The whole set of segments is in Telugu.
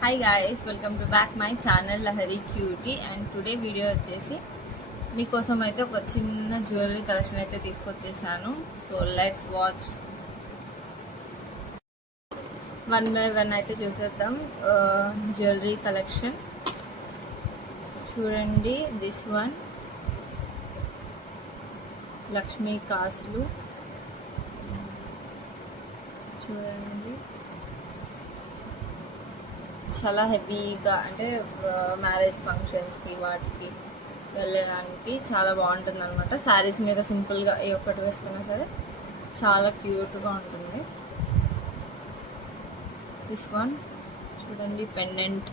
Hi guys, welcome to back my channel Lahari cutie. And today video వచ్చేసి మీకోసం అయితే ఒక చిన్న జ్యువెలరీ కలెక్షన్ అయితే తీసుకొచ్చేసాను. So let's watch one by one అయితే చూసేద్దాం. జ్యువెలరీ కలెక్షన్ చూడండి. దిస్ వన్ లక్ష్మీ కాసులు చూడండి, చాలా హెవీగా, అంటే మ్యారేజ్ ఫంక్షన్స్కి వాటికి వెళ్ళడానికి చాలా బాగుంటుంది అనమాట. శారీస్ మీద సింపుల్గా ఏ ఒక్కటి వేసుకున్నా సరే చాలా క్యూట్గా ఉంటుంది. దిస్ వన్ చూడండి, పెండెంట్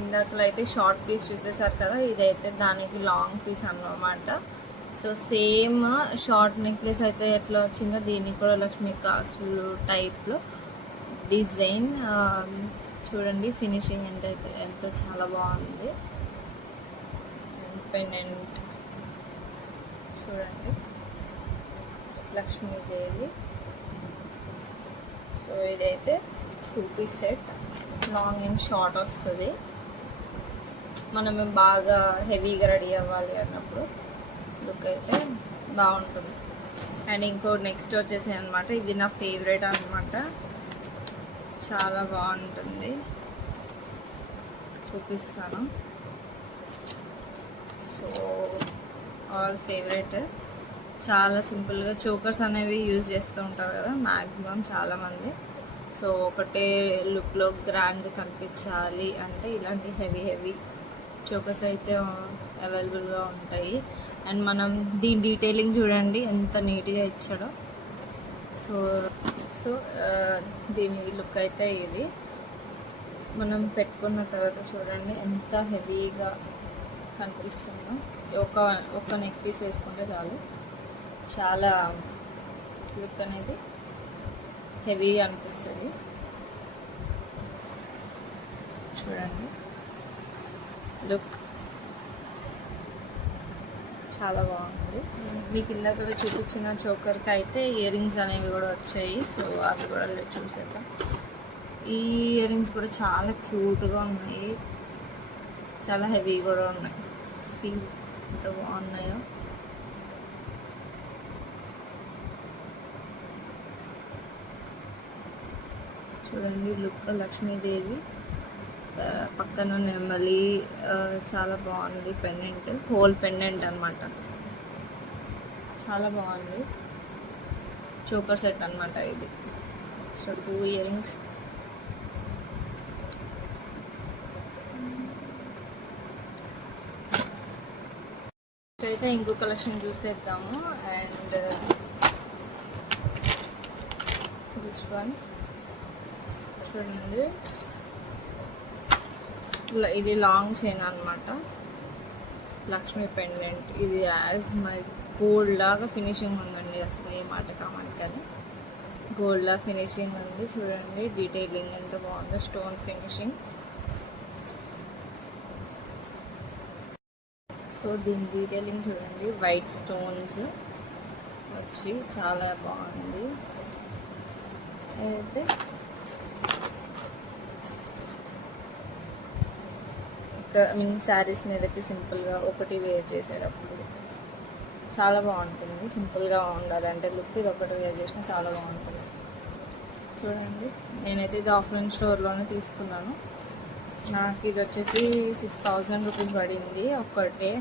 ఇందాకలో అయితే షార్ట్ పీస్ చూసేసారు కదా, ఇదైతే దానికి లాంగ్ పీస్ అన్నమాట. సో సేమ్ షార్ట్ నెక్లెస్ అయితే ఎట్లా వచ్చిందో దీనికి కూడా లక్ష్మీ కాసులు టైప్లో డిజైన్ చూడండి. ఫినిషింగ్ ఎంత చాలా బాగుంది. పెండెంట్ చూడండి, లక్ష్మీదేవి. సో ఇదైతే 2 piece set, long and short వస్తుంది. మనం బాగా హెవీగా రెడీ అవ్వాలి అన్నప్పుడు లుక్ అయితే బాగుంటుంది. అండ్ ఇంకో నెక్స్ట్ వచ్చేసి అనమాట, ఇది నా ఫేవరెట్ అనమాట, చాలా బాగుంటుంది, చూపిస్తాను. So all favourite. చాలా సింపుల్గా చోకర్స్ అనేవి యూజ్ చేస్తూ ఉంటారు కదా మ్యాక్సిమం చాలామంది. సో ఒకటే లుక్లో గ్రాండ్ కనిపించాలి అంటే ఇలాంటి హెవీ చోకర్స్ అయితే అవైలబుల్గా ఉంటాయి. అండ్ మనం దీని డీటెయిలింగ్ చూడండి ఎంత నీట్గా ఇచ్చాడో. సో దీని లుక్ అయితే ఇది. మనం పెట్టుకున్న తర్వాత చూడండి ఎంత హెవీగా కనిపిస్తుందో. ఒక నెక్ పీస్ వేసుకుంటే చాలు, చాలా లుక్ అనేది హెవీగా అనిపిస్తుంది. చూడండి లుక్ చాలా బాగుంది. మీకు ఇందాక చూపించిన చోకర్కి అయితే ఇయర్ రింగ్స్ అనేవి కూడా వచ్చాయి. సో అవి కూడా చూసేద్దాం. ఈ ఇయర్ రింగ్స్ కూడా చాలా క్యూట్గా ఉన్నాయి, చాలా హెవీ కూడా ఉన్నాయి. సీ ఎంత బాగున్నాయో. చూడండి లుక్, లక్ష్మీదేవి పక్కన నెమలి, చాలా బాగుంది. పెండెంట్ హోల్ పెండెంట్ అనమాట, చాలా బాగుంది. చోకర్ సెట్ అనమాట ఇది. So 2 ear rings. అయితే ఇంకో కలెక్షన్ చూసేద్దాము. అండ్ దిస్ వన్ చూడండి, ఇది లాంగ్ చైన్ అనమాట, లక్ష్మీ పెండెంట్. ఇది యాజ్ మై గోల్డ్ లాగా ఫినిషింగ్ ఉందండి, అసలు ఏ మాట కామాట కానీ గోల్డ్ లా ఫినిషింగ్ ఉంది. చూడండి డీటెయిలింగ్ ఎంత బాగుందో, స్టోన్ ఫినిషింగ్. సో దీని డీటెయిలింగ్ చూడండి, వైట్ స్టోన్స్ వచ్చి చాలా బాగుంది. అయితే శారీస్ మీదకి సింపుల్గా ఒకటి వేర్ చేసేటప్పుడు చాలా బాగుంటుంది. సింపుల్గా ఉండాలంటే లుక్ ఇది ఒకటి వేర్ చేసినా చాలా బాగుంటుంది. చూడండి, నేనైతే ఇది ఆఫ్లైన్ స్టోర్లోనే తీసుకున్నాను. నాకు ఇది వచ్చేసి 6000 రూపీస్ పడింది ఒక్కటే.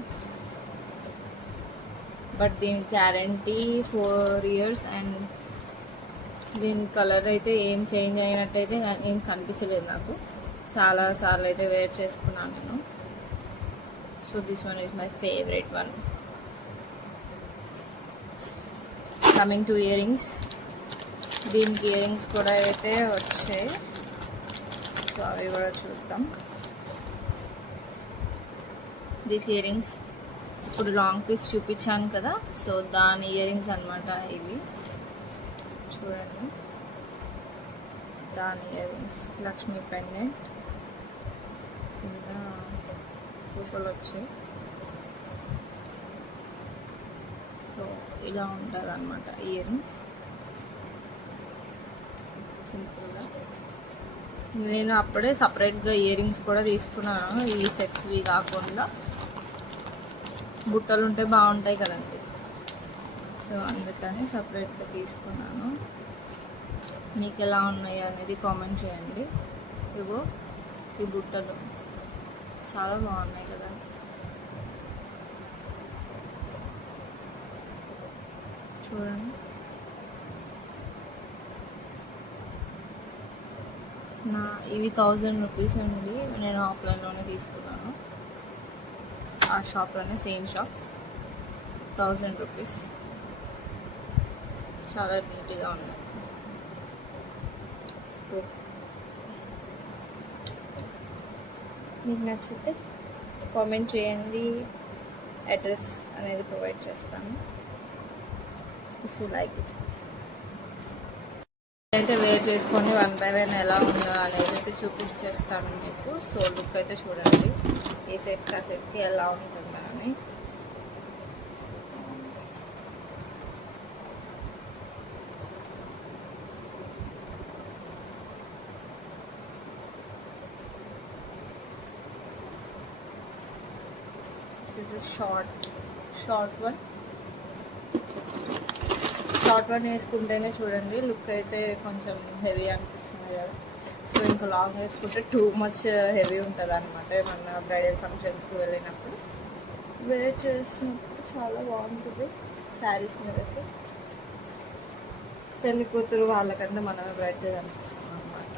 బట్ దీనికి గ్యారంటీ 4 years. అండ్ దీని కలర్ అయితే ఏం చేంజ్ అయినట్టయితే ఏం కనిపించలేదు నాకు. చాలా సార్లు అయితే వేర్ చేసుకున్నాను నేను. So this one is my favourite one. Coming to ear rings. దీనికి ఇయర్ రింగ్స్ కూడా అయితే వచ్చాయి. సో అవి కూడా చూద్దాం. దిస్ ఇయర్ రింగ్స్ ఇప్పుడు లాంగ్ పీస్ చూపించాను కదా, సో దాని ఇయర్ రింగ్స్ అనమాట ఇవి. చూడండి దాని ఇయర్ రింగ్స్, లక్ష్మీ పెండెంట్ కింద పూసలు వచ్చాయి. సో ఇలా ఉంటుంది అనమాట ఇయర్ రింగ్స్ సింపుల్గా. నేను అప్పుడే సపరేట్గా ఇయర్ రింగ్స్ కూడా తీసుకున్నాను, ఈ సెట్స్వి కాకుండా. బుట్టలు ఉంటే బాగుంటాయి కదండి, సో అందుకని సపరేట్గా తీసుకున్నాను. మీకు ఎలా ఉన్నాయి అనేది కామెంట్ చేయండి. ఇగో ఈ బుట్టలు చాలా బాగున్నాయి కదా. చూడండి, ఇవి 1000 రూపీస్ అండి. నేను ఆఫ్లైన్లోనే తీసుకున్నాను, ఆ షాప్లోనే, సేమ్ షాప్. 1000 రూపీస్. చాలా నీట్గా ఉన్నాయి. మీకు నచ్చితే కామెంట్ చేయండి, అడ్రస్ అనేది ప్రొవైడ్ చేస్తాను ఇఫ్ యూ లైక్ ఇట్. అయితే వేర్ చేసుకొని 1 by 1 ఎలా ఉందో అనేది అయితే చూపించేస్తాను మీకు. సో లుక్ అయితే చూడండి, ఏ సెట్కి ఆ సెట్కి ఎలా ఉంటుందా అని. షార్ట్ వన్ వేసుకుంటేనే చూడండి లుక్ అయితే కొంచెం హెవీ అనిపిస్తుంది కదా. సో ఇంకా లాంగ్ వేసుకుంటే టూ మచ్ హెవీ ఉంటుంది అనమాట. ఏమన్నా బ్రైడల్ ఫంక్షన్స్కి వెళ్ళినప్పుడు వేర్ చేసినప్పుడు చాలా బాగుంటుంది. శారీస్ మీద అయితే పెళ్లి కూతురు వాళ్ళకంటే మనమే బ్రైట్గా కనిపిస్తుంది అనమాట.